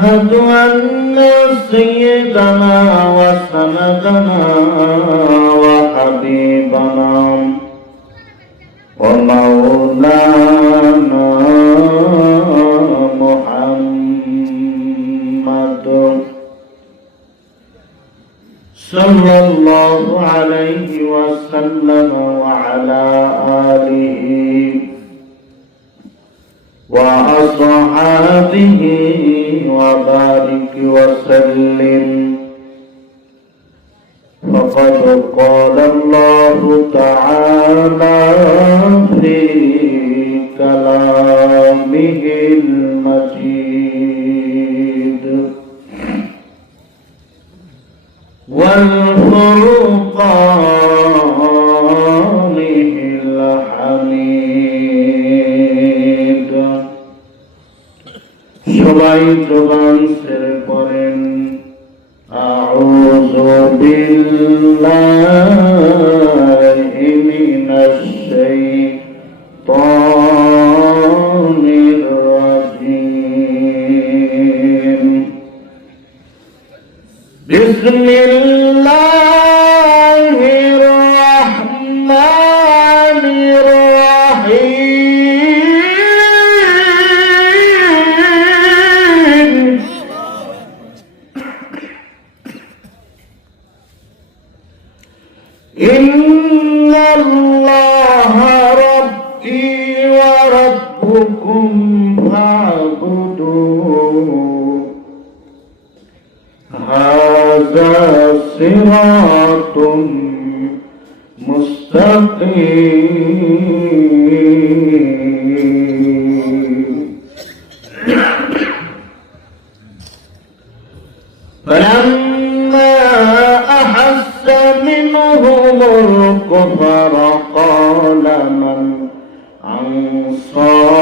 ونشهد أن سيدنا وسندنا وحبيبنا ومولانا محمد صلى الله عليه وسلم وعلى آله وأصحابه وبارك وسلم. فقد قال الله تعالى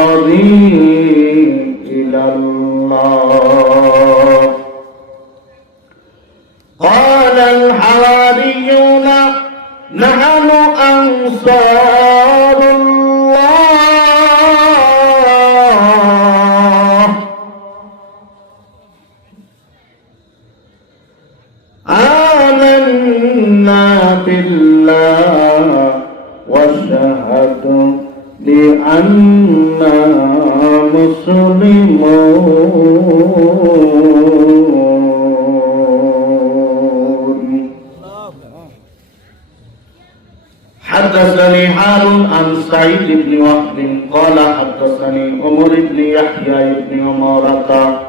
أنصاري يحيى بن عمارة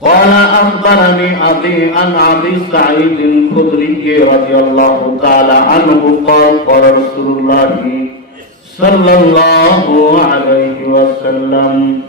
قال أخبرني أبي عن أبي سعيد الخدري رضي الله تعالى عنه قال قال رسول الله صلى الله عليه وسلم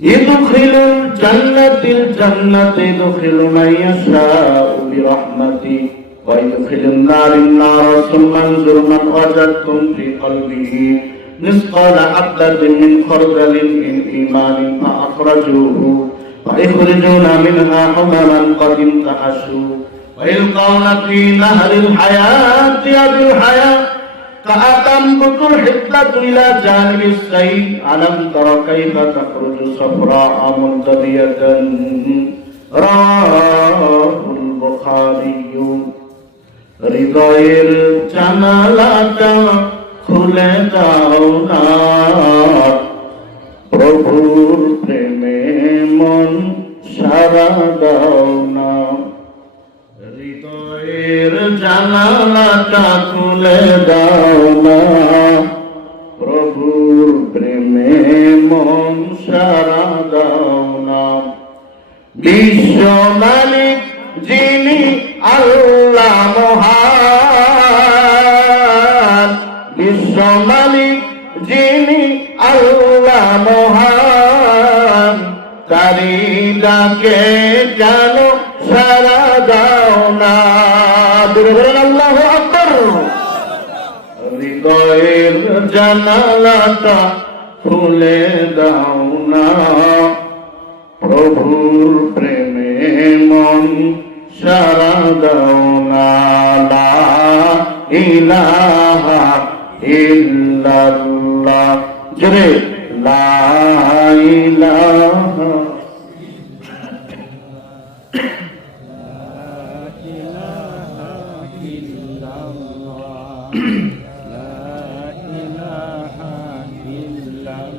يدخل الجنة الجنة يدخل من يشاء برحمته ويدخل النار النار ثم انظر من وجدتم في قلبه مثقال حبة من خردل من إيمان فأخرجوه ويخرجون منها حمما قد انتحشوا ويلقون في نهر الحياة بالحياة كأتنبت الحبة إلى جانب السيل ألم تر كيف تخرج صفراء منتبية رواه البخاري হৃদয়ের জানালাটা খুলে দাও না প্রভুর প্রেমে মন সারা দাও না। হৃদয়ের জানালাটা খুলে দাও না। প্রভুর প্রেমে মন সারা দাও না। বিশ্ব মালিক যিনি আল্লাহ মহান তারি ডাকে কেন সারা দাও না। দূরে আল্লাহ হৃদয়ের জানালাটা খুলে দাও না। প্রভুর প্রেমে মন সারা দাও না। ইলাহা ইল্লাল্লাহ। জোরে, লা ইলাহা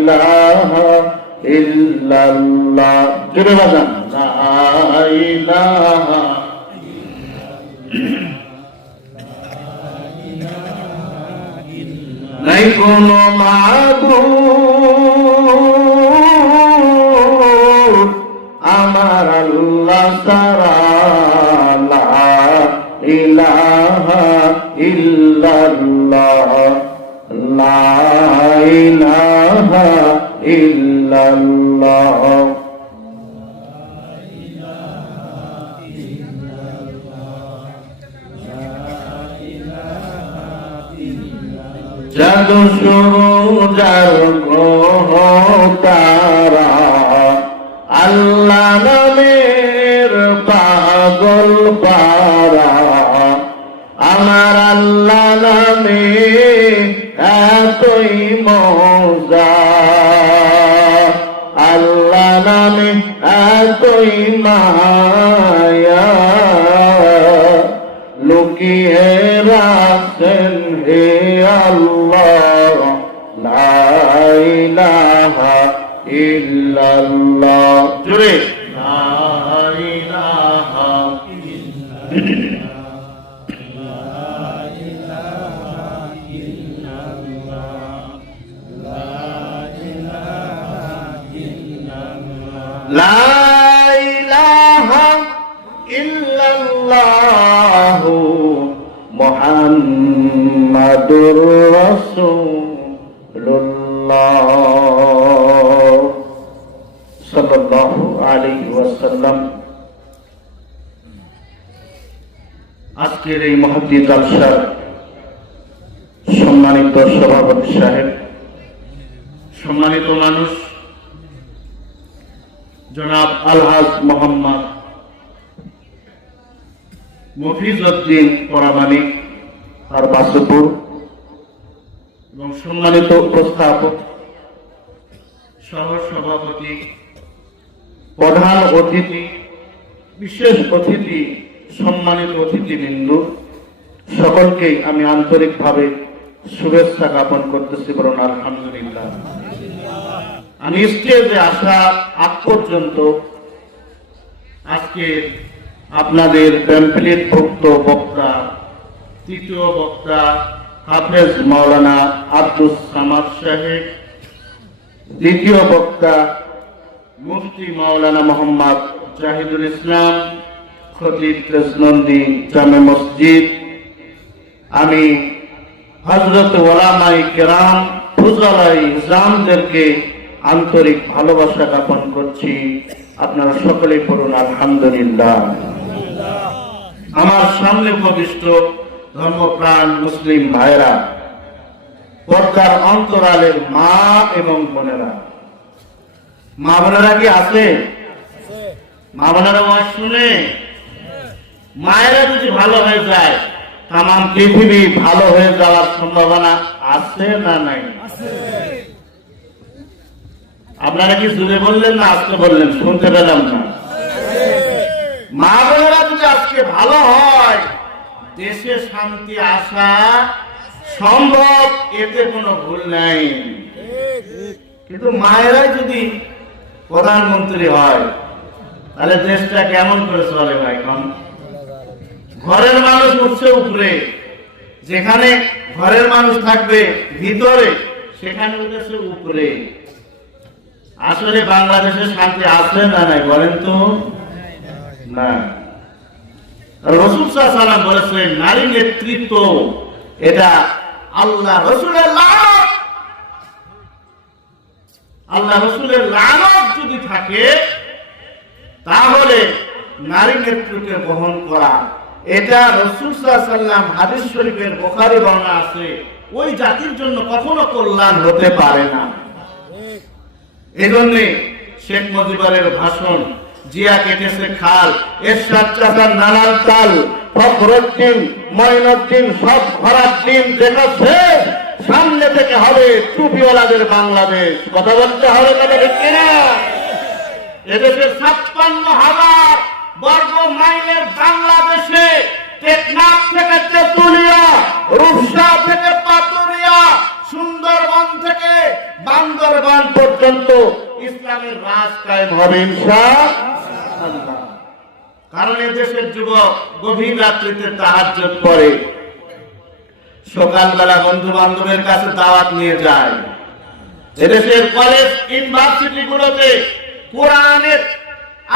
ইলাহা ইল্লাল্লাহ। জোরে বাজান। লা ইলাহা নাই কোনো আমার আল্লাহ লা ইলাহা ইল্লাল্লাহ। পাগল পারা আমার আল্লাহ নামে এতই মজা। আল্লাহ নামে এতই মায়া। লুকিয়ে রাখছেন হে আল্লাহ, লা ইলাহা ইল্লাল্লাহ। জুড়ে আজকের এই মহতি জলসার সম্মানিত সভাপতি সাহেব, সম্মানিত মানুষ, জনাব আলহাজ মোহাম্মদ মফিজউদ্দিন পরামানিক আর বাসুপুর, এবং সম্মানিত উপস্থাপক সহ সভাপতি প্রধান অতিথি, বিশেষ অতিথি, সম্মানিত অতিথিবৃন্দ সকলকেই আমি আন্তরিকভাবে শুভেচ্ছা জ্ঞাপন করতেছি বলুন আলহামদুলিল্লাহ। আমি স্টেজে আসা আগ পর্যন্ত আজকে আপনাদের প্যাম্পলেট ভুক্ত বক্তা, তৃতীয় বক্তা হাফেজ মাওলানা আব্দুল সামাদ সাহেব, দ্বিতীয় বক্তা মুফতি মাওলানা মোহাম্মদ জাহিদুল ইসলাম খতিব কৃষ্ণন্দী জামে মসজিদ। আমি হজরত ওলামাই কেরাম ফুজালাই ইসলামদেরকে আন্তরিক ভালোবাসা জ্ঞাপন করছি। আপনারা সকলে পড়ুন, আলহামদুলিল্লাহ। আমার সামনে উপবিষ্ট ধর্মপ্রাণ মুসলিম ভাইরা পর্দার অন্তরালের মা এবং বোনেরা মা বোনেরা কি আছে মা বোনেরা ওয়াজ শুনে? মায়েরা যদি ভালো হয়ে যায় তাম পৃথিবী ভালো হয়ে যাওয়ার সম্ভাবনা আছে না নাই? আপনারা কি জুড়ে বললেন না আজকে বললেন? শুনতে পেলাম না। মা বোনেরা যদি আজকে ভালো হয়, দেশে শান্তি আসা সম্ভব, এতে কোনো ভুল নাই। কিন্তু মায়েরাই যদি প্রধানমন্ত্রী হয়। তাহলে দেশটা কেমন করে চলে ভাই কম ঘরের মানুষ উঠছে উপরে। যেখানে ঘরের মানুষ থাকবে ভিতরে, সেখানে উঠেছে উপরে। আসলে বাংলাদেশে শান্তি আছে না নাই, বলেন তো? না। রসুল সাল্লাম বলেছেন, নারী নেতৃত্ব, এটা আল্লাহ রসুলের লানত আল্লাহ রসুলের লানত যদি থাকে, তাহলে নারী নেতৃত্বে বহন করা। এটা রসুল সাল্লাম হাদিস শরীফের বোখারি বর্ণনা আছে। ওই জাতির জন্য কখনো কল্যাণ হতে পারে না। এজন্য শেখ মুজিবুরের ভাষণ, জিয়া কেটেছে খাল, এরশাদ চাচার নানান তাল ফখরুদ্দিন, মঈনুদ্দিন, সব ভরার দিন দেখেছে সামনে থেকে হবে টুপিওয়ালাদের বাংলাদেশ। কথা বলতে হবে কথা ঠিক কিনা? এদেশে ছাপ্পান্ন হাজার বর্গ মাইলের বাংলাদেশে টেকনাফ থেকে রূপসা থেকে পাতুরিয়া, সুন্দরবন থেকে বান্দরবান পর্যন্ত ইসলামের রাজ কায়েম হবে ইনশাআল্লাহ কারণ এ দেশের যুবক গভীর রাত্রিতে তাহাজ্জুদ করে সকালবেলা বন্ধু বান্ধবের কাছে দাওয়াত নিয়ে যায়। এদেশের কলেজ ইউনিভার্সিটি গুলোতে কোরআনের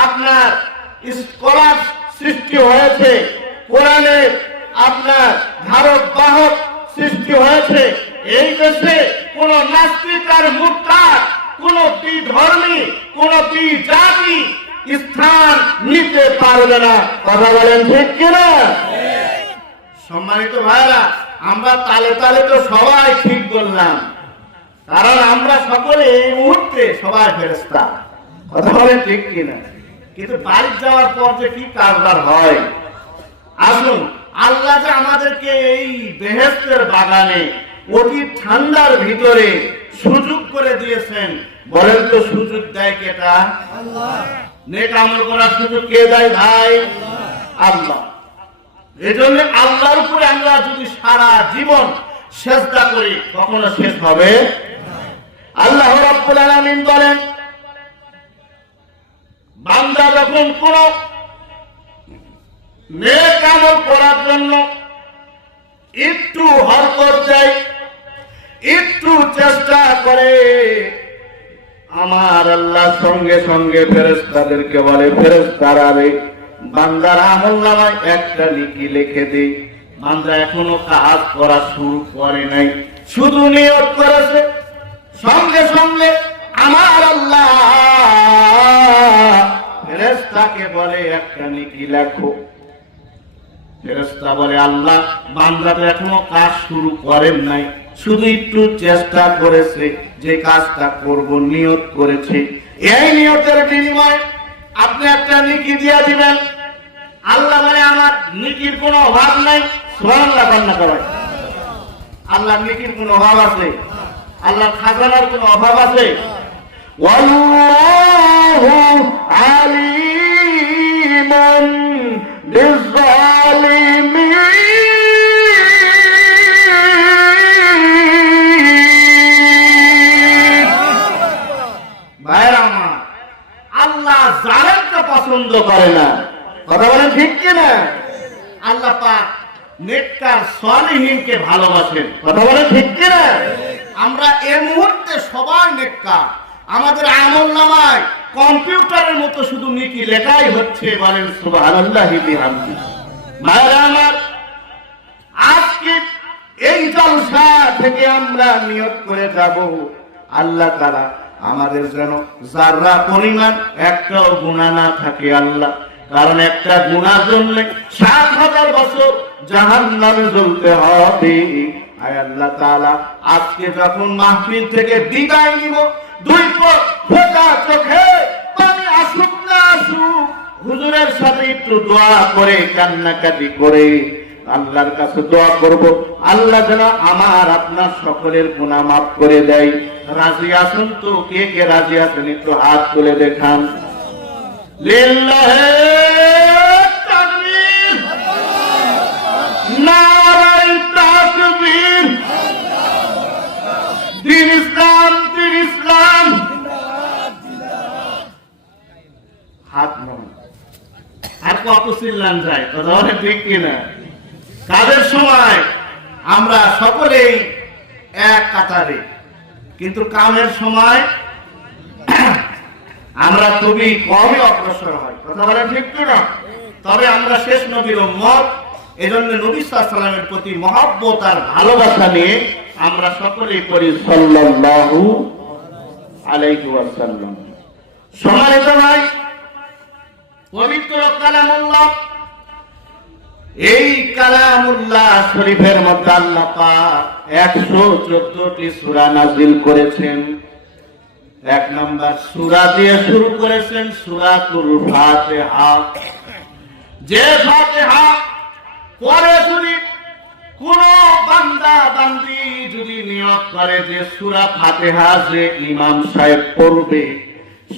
আপনার স্কলার সৃষ্টি হয়েছে। কোরআনের আপনার ধারক বাহক সৃষ্টি হয়েছে। এই দেশে কোন নাস্তিক আর মুক্তার কোন বিধর্মী কোন জাতি স্থান নিতে পারবে না। কথা বলেন ঠিক কিনা? সম্মানিত ভাইরা আমরা তালে তালে তো সবাই ঠিক বললাম। কারণ আমরা সকলে এই মুহূর্তে সবাই ফেরস্তা কথা বলে ঠিক কিনা? কিন্তু বাড়ি যাওয়ার পর যে কি কারবার হয়? আসুন আল্লাহ যে আমাদেরকে এই বেহেস্তের বাগানে অতি ঠান্ডার ভিতরে সুযোগ করে দিয়েছেন বলেন তো সুযোগ দেয় কেটা নেক আমল করার সুযোগ কে দেয় ভাই? আল্লাহ। এজন্য আল্লাহর উপরে আমরা যদি সারা জীবন করি, কখনো শেষ হবে আল্লাহ রাব্বুল আলামিন বলেন, বান্দা যখন কোন নেক আমল করার জন্য একটু হরকত যায় একটু চেষ্টা করে, আমার আল্লাহ সঙ্গে সঙ্গে ফেরেস্তাদেরকে বলে ফেরেস্তারা রে বান্দার আমল নামায় একটা লিখি লিখে দে বান্দা এখনও কাজ করা শুরু করে নাই। শুধু নিয়োগ করেছে। সঙ্গে সঙ্গে আমার আল্লাহ ফেরেস্তাকে বলে একটা নিকি লেখো। ফেরেস্তা বলে, আল্লাহ, বান্দা তো এখনও কাজ শুরু করেন নাই। শুধু একটু চেষ্টা করেছে, যে কাজটা করব নিয়ত করেছে। এই নিয়তের বিনিময়ে আপনি একটা নিকি দিয়া দিবেন। আল্লাহ বলে, আমার নিকির কোন অভাব নাই সোহান্লা কান্না করেন। আল্লাহ নিকির কোনো অভাব আছে? আল্লাহ খাজানার কোনো অভাব আছে? আলিমন না। কথা বলেন ঠিক কিনা? আল্লাহ পাক নেককার, সলিহীনকে ভালোবাসেন। কথা বলেন ঠিক কিনা? আমরা মুহূর্তে সবাই নেককার। আমাদের আমল নামায় কম্পিউটারের মতো শুধু নিকি লেখাই হচ্ছে বলেন সুবহানাল্লাহি আমার, আজকে এই জলসা থেকে আমরা নিয়োগ করে যাব। আল্লাহ তারা আমাদের যেন যারা পরিমাণ, একটাও গুণা না থাকে আল্লাহ। কারণ একটা গুণার জন্য সাত হাজার বছর জাহান নামে জ্বলতে হবে। আয় আল্লাহ আজকে যখন মাহফিল থেকে বিদায় নিব, দুই ফো- চোখে, পানি আসুক না আসুক, হুজুরের সাথে একটু দোয়া করে, কান্নাকাটি করে। আল্লাহর কাছে দোয়া করব। আল্লাহ যেন আমার আপনার সকলের গুনাহ মাফ করে দেয়। রাজি আছেন তো? কে কে রাজি আছেন? একটু হাত তুলে দেখান। হাত নামান আর কত চিল্লান যায়? কথা বলে ঠিক কিনা? কাজের সময় আমরা সকলেই এক কাতারে। কিন্তু কামের সময় আমরা খুবই কমই অগ্রসর হয়। কথা বলে ঠিক কিনা তবে আমরা শেষ নবীর মত এজন্য নবী সাল্লামের প্রতি মহাব্বত আর ভালোবাসা নিয়ে আমরা সকলেই পড়ি সাল্লাল্লাহু আলাইহি ওয়াসাল্লাম। ভাই, পবিত্র কালামুল্লাহ এই কালামুল্লাহ শরীফের মধ্যে আল্লাহ একশো চোদ্দটি সূরা নাজিল করেছেন। এক নম্বর সুরা দিয়ে শুরু করেছেন সূরাতুল ফাতিহা। যে ফাতিহা পরে যদি কোন বান্দা বান্দি যদি নিয়ত করে যে সূরা ফাতিহা যে ইমাম সাহেব পড়বে,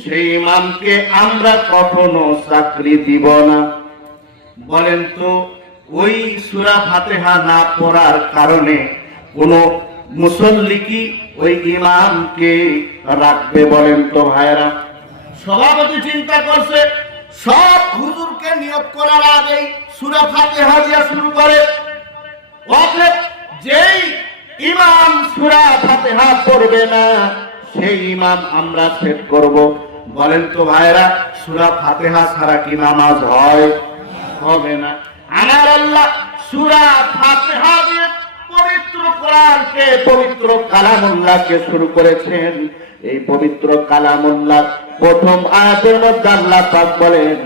সেই ইমামকে আমরা কখনো চাকরি দিব না। বলেন তো ওই সুরা ফাতেহা না পড়ার কারণে কোন মুসল্লি কি ওই ইমামকে রাখবে বলেন তো ভাইরা সভাপতি চিন্তা করছে, সব হুজুরকে নিয়োগ করার আগেই সুরা ফাতেহা দিয়া শুরু করে। অতএব যেই ইমাম সুরা ফাতেহা পড়বে না, সেই ইমাম আমরা সেট করব। বলেন তো ভাইরা সুরা ফাতেহা ছাড়া কি নামাজ হয়? হবে না। আল্লাহ সুরা ফাতিহা দিয়ে পবিত্র কোরআনকে, পবিত্র কালামুল্লাহকে শুরু করেছেন। এই পবিত্র কালামুল্লাহ প্রথম আয়াতের মধ্যে আল্লাহ পাক বলেন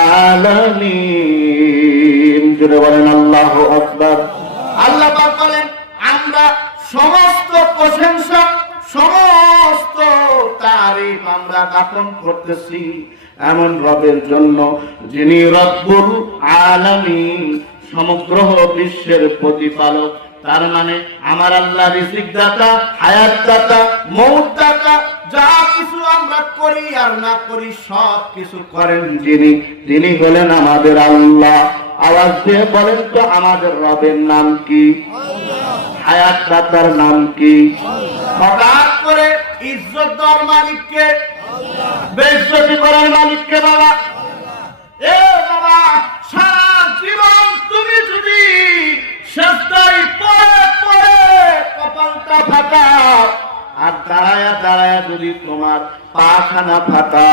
আলামিন। বলেন, আল্লাহু আকবার। আল্লাহ পাক বলেন, আমরা সমস্ত প্রশংসা সমস্ত তারিফ আমরা জ্ঞাপন করতেছি এমন রবের জন্য যিনি রব্বুল আলামিন সমগ্র বিশ্বের প্রতিপালক। তার মানে আমার আল্লাহ রিজিক দাতা হায়াত দাতা মৌত দাতা যা কিছু আমরা করি আর না করি সব কিছু করেন যিনি। তিনি হলেন আমাদের আল্লাহ। আওয়াজ দিয়ে বলেন তো আমাদের রবের নাম কি? হায়াত দাতার নাম কি? হঠাৎ করে ইজ্জত দেওয়ার মালিককে বেজ্জতি করার মালিককে বাবা। এ বাবা, সারা জীবন তুমি যদি পরে পরে কপালটা ফাটা আর দাঁড়ায়া দাঁড়ায়া যদি তোমার পাখানা ফাটা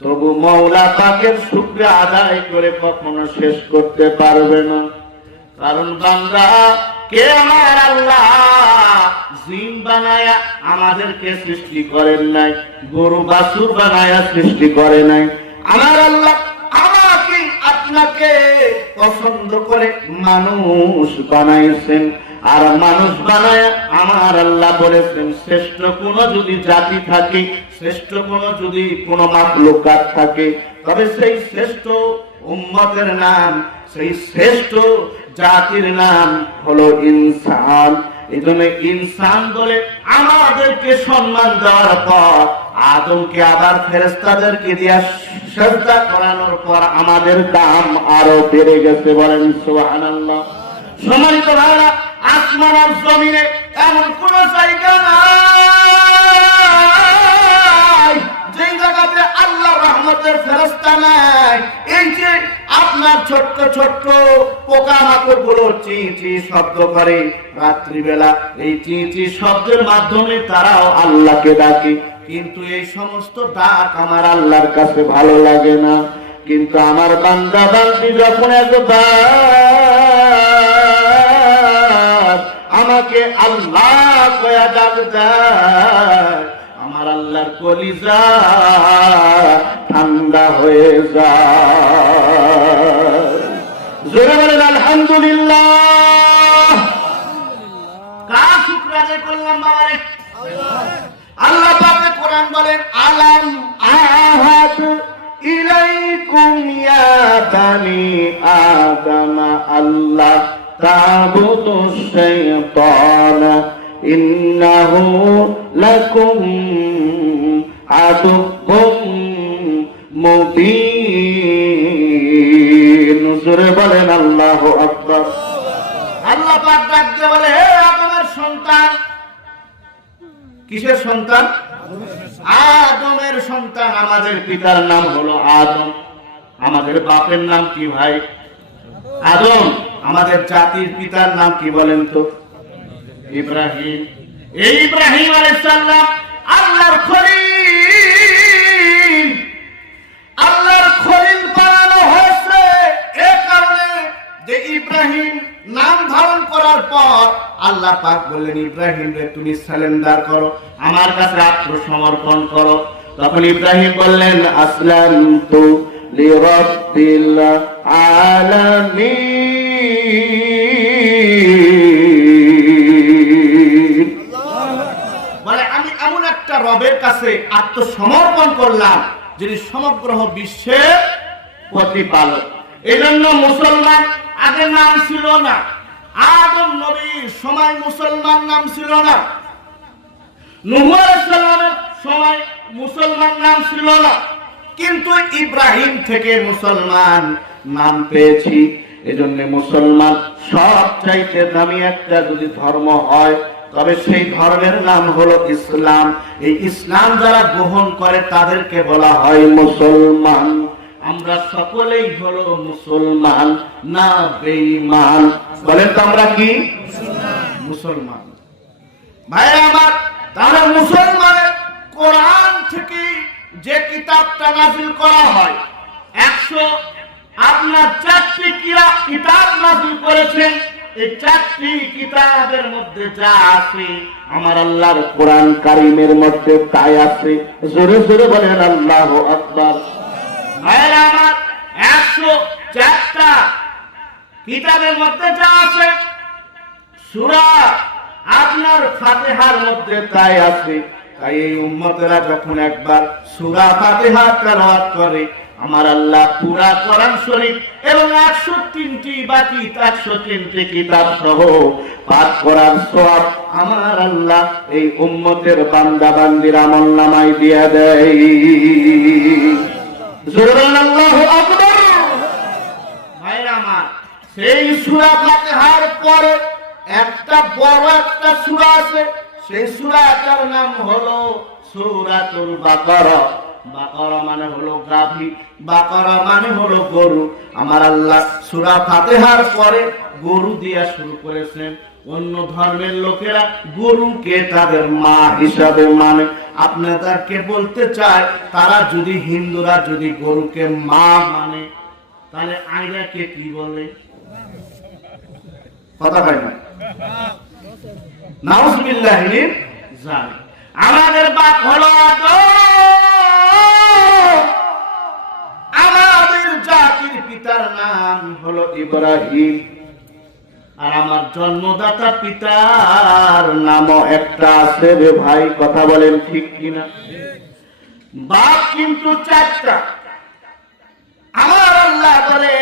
তবু মৌলা পাকের শুক্র আদায় করে কখনো শেষ করতে পারবে না। কারণ বান্দা, কে আমার আল্লাহ? জিন বানায়া আমাদেরকে সৃষ্টি করেন নাই, গরু বাছুর বানায়া সৃষ্টি করে নাই। আমার আল্লাহ আমাকে, আপনাকে পছন্দ করে মানুষ বানাইছেন। আর মানুষ বানায় আমার আল্লাহ বলেছেন, শ্রেষ্ঠ কোন যদি জাতি থাকে, শ্রেষ্ঠ কোন যদি কোন মাকলুকাত থাকে, তবে সেই শ্রেষ্ঠ উম্মতের নাম সেই শ্রেষ্ঠ জাতির নাম হলো ইনসান। এই জন্য ইনসান বলে আমাদেরকে সম্মান দেওয়ার পর আদমকে আবার ফেরেস্তাদেরকে দিয়া শ্রদ্ধা করানোর পর আমাদের দাম আরও বেড়ে গেছে বলেন সুবহানাল্লাহ। সম্মানিত ভাইরা, আসমান আর জমিনে এমন কোন জায়গা নাই যেই জায়গাতে আল্লাহ রহমতের ফেরস্তা নাই। এই যে আপনার ছোট্ট ছোট্ট পোকা মাকড়গুলো চি চি শব্দ করে রাত্রিবেলা। এই চি চি শব্দের মাধ্যমে তারাও আল্লাহকে ডাকে। কিন্তু এই সমস্ত ডাক আমার আল্লাহর কাছে ভালো লাগে না। কিন্তু আমার বান্দা বান্দি যখন একবার আমাকে আল্লাহ কয়া ডাক দেয়। আমার আল্লাহর কলিজা ঠান্ডা হয়ে যায়। জোরে বলেন, আলহামদুলিল্লাহ। আল্লাহ পাকে কোরআন বলেন, আলাম ইলাইকুম ইয়া বানি আদম, আল্লাহ শাইতান আদুব্বুম মুবিন। জোরে বলেন, আল্লাহু আকবার। আল্লাহ পাক ডাক দিয়ে বলে, হে আদমের সন্তান। কিসের সন্তান? আদমের সন্তান। আমাদের পিতার নাম হলো আদম। আমাদের বাপের নাম কি ভাই? আদম। আমাদের জাতির পিতার নাম কি বলেন তো? ইব্রাহিম। এই ইব্রাহিম আলাইসাল্লাম আল্লাহর খলিল আল্লাহর খলিল বানানো হয়েছে এ কারণে যে ইব্রাহিম নাম ধারণ করার পর আল্লাহ পাক বললেন, ইব্রাহিম রে, তুমি সালেন্ডার করো, আমার কাছে আত্মসমর্পণ করো। তখন ইব্রাহিম বললেন আসলাম তু লিরাব্বিল আলামিন। রবের কাছে আত্মসমর্পণ করলাম, যিনি সমগ্র বিশ্বের প্রতিপালক। এই জন্য মুসলমান আগে নাম ছিল না, আদম নবীর সময় মুসলমান নাম ছিল না, নুহু আলাইহিস সালামের সময় মুসলমান নাম ছিল না, কিন্তু ইব্রাহিম থেকে মুসলমান নাম পেয়েছি। এজন্য মুসলমান সব চাইতে দামি একটা যদি ধর্ম হয় তবে সেই ধর্মের নাম হলো ইসলাম। এই ইসলাম যারা গ্রহণ করে, তাদেরকে বলা হয় মুসলমান। আমরা সকলেই হলো মুসলমান, না বেঈমান। বলেন তো আমরা কি? মুসলমান। ভাইরা আমার তারা মুসলমানের কোরআন থেকে যে কিতাবটা নাজিল করা হয়, একশো আপনার চারটি কিরা কিতাব নাজিল করেছেন। এই চারটি কিতাবের মধ্যে একশো চারটা কিতাবের মধ্যে যা আছে, সুরা আপনার ফাতেহার মধ্যে তাই আছে। তাই এই উম্মতেরা যখন একবার সুরা ফাতেহা তেলাওয়াত করে আমার আল্লাহ পুরা কোরআন শরীফ এবং একশো তিনটি বাকি একশো তিনটি কিতাব সহ পাঠ করার সব আমার আল্লাহ এই উম্মতের বান্দা বান্দির আমল নামাই দিয়া দেয়। সেই সূরা ফাতিহার পরে একটা বড় একটা সূরা আছে, সেই সূরাটার নাম হলো সূরাতুল বাকারা। বাকারা মানে হলো বাকারা মানে হলো গরু। আমার আল্লাহ সূরা ফাতিহার পরে গরু দিয়া শুরু করেছেন। অন্য ধর্মের লোকেরা গরুকে তাদের মা হিসাবে মানে। আপনাদেরকে বলতে চায় তারা যদি হিন্দুরা যদি গরুকে মা মানে তাহলে আইরাকে কি বলে? কথা হয় না। আমাদের বাপ হলো আমাদের জাতির পিতার নাম হলো ইব্রাহিম। আর আমার জন্মদাতা পিতার নামও একটা আছে রে ভাই, কথা বলেন ঠিক কিনা? বাপ কিন্তু চারটা। আমার আল্লাহ বলে